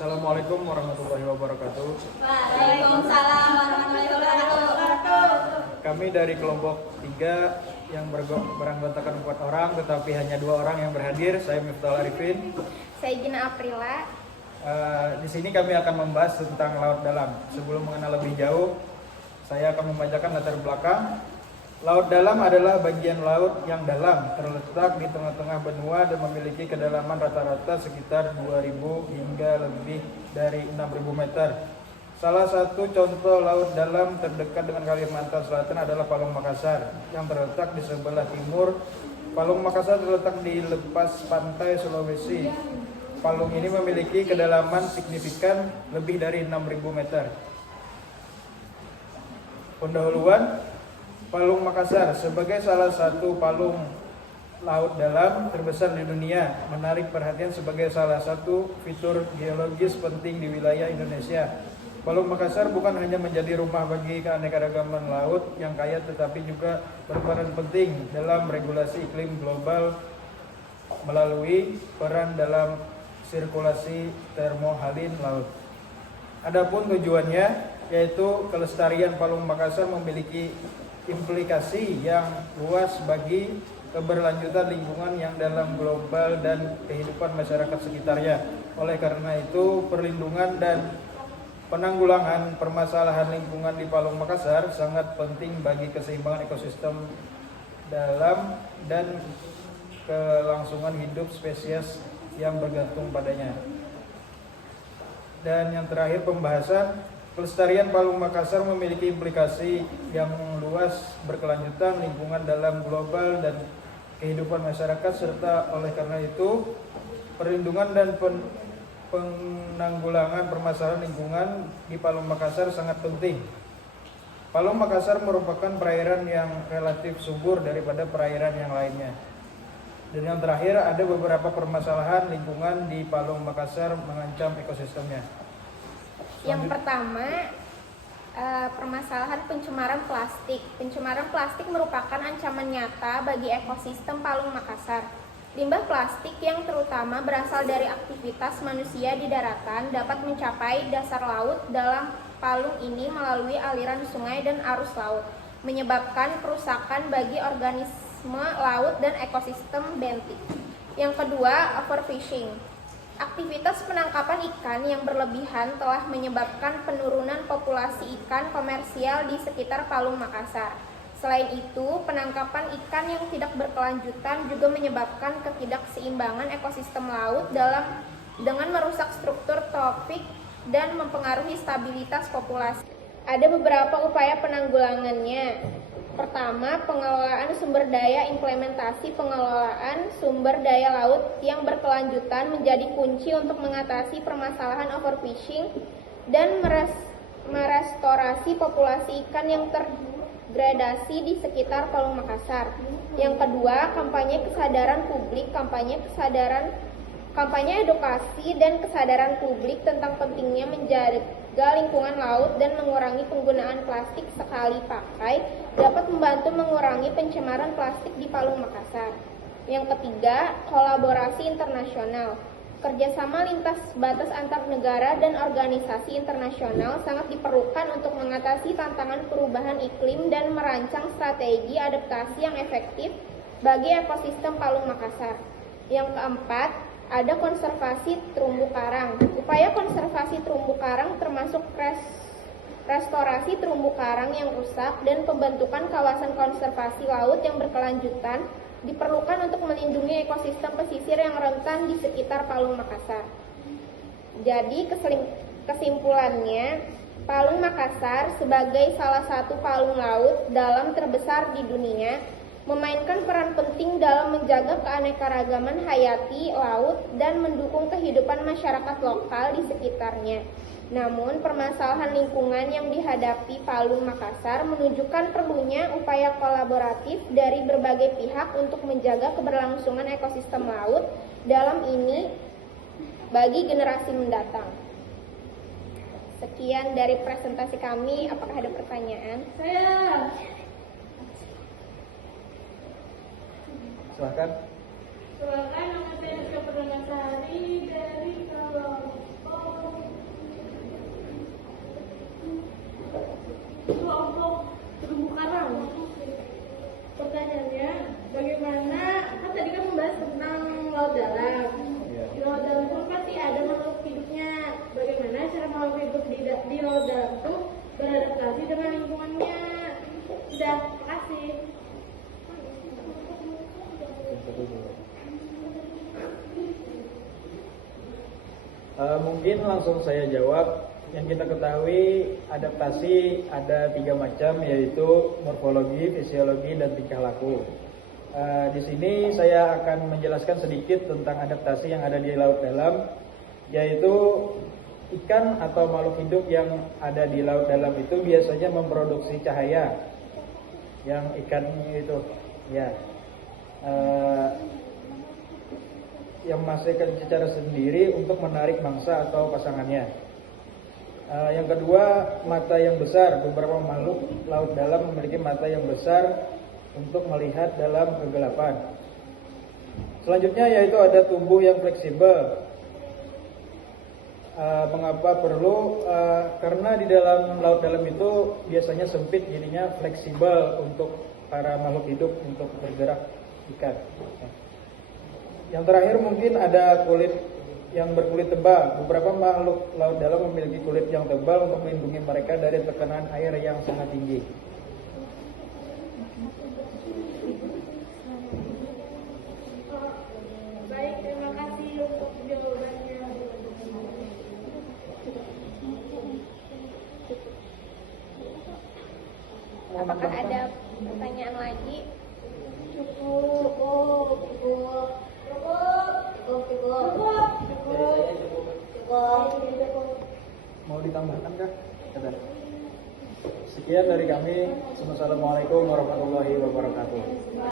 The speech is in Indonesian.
Assalamualaikum warahmatullahi wabarakatuh. Waalaikumsalam warahmatullahi wabarakatuh. Kami dari kelompok 3 yang beranggotakan 4 orang, tetapi hanya 2 orang yang berhadir. Saya Miftahul Arifin. Saya Gina Aprila. Di sini kami akan membahas tentang laut dalam. Sebelum mengenal lebih jauh, saya akan membacakan latar belakang. Laut dalam adalah bagian laut yang dalam, terletak di tengah-tengah benua dan memiliki kedalaman rata-rata sekitar 2.000 hingga lebih dari 6.000 meter. Salah satu contoh laut dalam terdekat dengan Kalimantan Selatan adalah Palung Makassar yang terletak di sebelah timur. Palung Makassar terletak di lepas pantai Sulawesi. Palung ini memiliki kedalaman signifikan lebih dari 6.000 meter. Pendahuluan, Palung Makassar sebagai salah satu palung laut dalam terbesar di dunia menarik perhatian sebagai salah satu fitur geologis penting di wilayah Indonesia. Palung Makassar bukan hanya menjadi rumah bagi keanekaragaman laut yang kaya, tetapi juga berperan penting dalam regulasi iklim global melalui peran dalam sirkulasi termohalin laut. Adapun tujuannya, yaitu kelestarian Palung Makassar memiliki implikasi yang luas bagi keberlanjutan lingkungan yang dalam global dan kehidupan masyarakat sekitarnya. Oleh karena itu, perlindungan dan penanggulangan permasalahan lingkungan di Palung Makassar sangat penting bagi keseimbangan ekosistem dalam dan kelangsungan hidup spesies yang bergantung padanya. Dan yang terakhir, pembahasan. Kelestarian Palung Makassar memiliki implikasi yang luas berkelanjutan lingkungan dalam global dan kehidupan masyarakat, serta oleh karena itu perlindungan dan penanggulangan permasalahan lingkungan di Palung Makassar sangat penting. Palung Makassar merupakan perairan yang relatif subur daripada perairan yang lainnya. Dan yang terakhir, ada beberapa permasalahan lingkungan di Palung Makassar mengancam ekosistemnya. Yang pertama, permasalahan pencemaran plastik. Pencemaran plastik merupakan ancaman nyata bagi ekosistem Palung Makassar. Limbah plastik yang terutama berasal dari aktivitas manusia di daratan dapat mencapai dasar laut dalam palung ini melalui aliran sungai dan arus laut, menyebabkan kerusakan bagi organisme laut dan ekosistem bentik. Yang kedua, overfishing. Aktivitas penangkapan ikan yang berlebihan telah menyebabkan penurunan populasi ikan komersial di sekitar Palung Makassar. Selain itu, penangkapan ikan yang tidak berkelanjutan juga menyebabkan ketidakseimbangan ekosistem laut dengan merusak struktur trofik dan mempengaruhi stabilitas populasi. Ada beberapa upaya penanggulangannya. Pertama, pengelolaan sumber daya. Implementasi pengelolaan sumber daya laut yang berkelanjutan menjadi kunci untuk mengatasi permasalahan overfishing dan merestorasi populasi ikan yang terdegradasi di sekitar Palung Makassar. Yang kedua, kampanye kesadaran publik, kampanye edukasi dan kesadaran publik tentang pentingnya menjaga lingkungan laut dan mengurangi penggunaan plastik sekali pakai dapat membantu mengurangi pencemaran plastik di Palung Makassar. Yang ketiga, kolaborasi internasional. Kerjasama lintas batas antar negara dan organisasi internasional sangat diperlukan untuk mengatasi tantangan perubahan iklim dan merancang strategi adaptasi yang efektif bagi ekosistem Palung Makassar. Yang keempat, ada konservasi terumbu karang. Upaya konservasi terumbu karang termasuk restorasi terumbu karang yang rusak dan pembentukan kawasan konservasi laut yang berkelanjutan diperlukan untuk melindungi ekosistem pesisir yang rentan di sekitar Palung Makassar. Jadi kesimpulannya, Palung Makassar sebagai salah satu palung laut dalam terbesar di dunia memainkan peran penting dalam menjaga keanekaragaman hayati laut dan mendukung kehidupan masyarakat lokal di sekitarnya. Namun, permasalahan lingkungan yang dihadapi Palung Makassar menunjukkan perlunya upaya kolaboratif dari berbagai pihak untuk menjaga keberlangsungan ekosistem laut dalam ini bagi generasi mendatang. Sekian dari presentasi kami. Apakah ada pertanyaan? Silakan. Silakan, nama saya Rizka Perdana Sari dari kelompok dengan lingkungannya. Udah, makasih. Mungkin langsung saya jawab. Yang kita ketahui adaptasi ada 3 macam, yaitu morfologi, fisiologi, dan tingkah laku. Di sini saya akan menjelaskan sedikit tentang adaptasi yang ada di laut dalam, yaitu ikan atau makhluk hidup yang ada di laut dalam itu biasanya memproduksi cahaya. Yang ikannya itu, ya, yang menghasilkan secara sendiri untuk menarik mangsa atau pasangannya. Yang kedua, mata yang besar. Beberapa makhluk laut dalam memiliki mata yang besar untuk melihat dalam kegelapan. Selanjutnya yaitu ada tubuh yang fleksibel. Mengapa perlu? Karena di dalam laut dalam itu biasanya sempit, jadinya fleksibel untuk para makhluk hidup untuk bergerak ikan. Yang terakhir mungkin ada kulit yang berkulit tebal. Beberapa makhluk laut dalam memiliki kulit yang tebal untuk melindungi mereka dari tekanan air yang sangat tinggi. Baik, terima kasih untuk jawabannya. Apakah ada pertanyaan lagi? Mau ditambahkan kah? Sekian dari kami. Wassalamualaikum warahmatullahi wabarakatuh.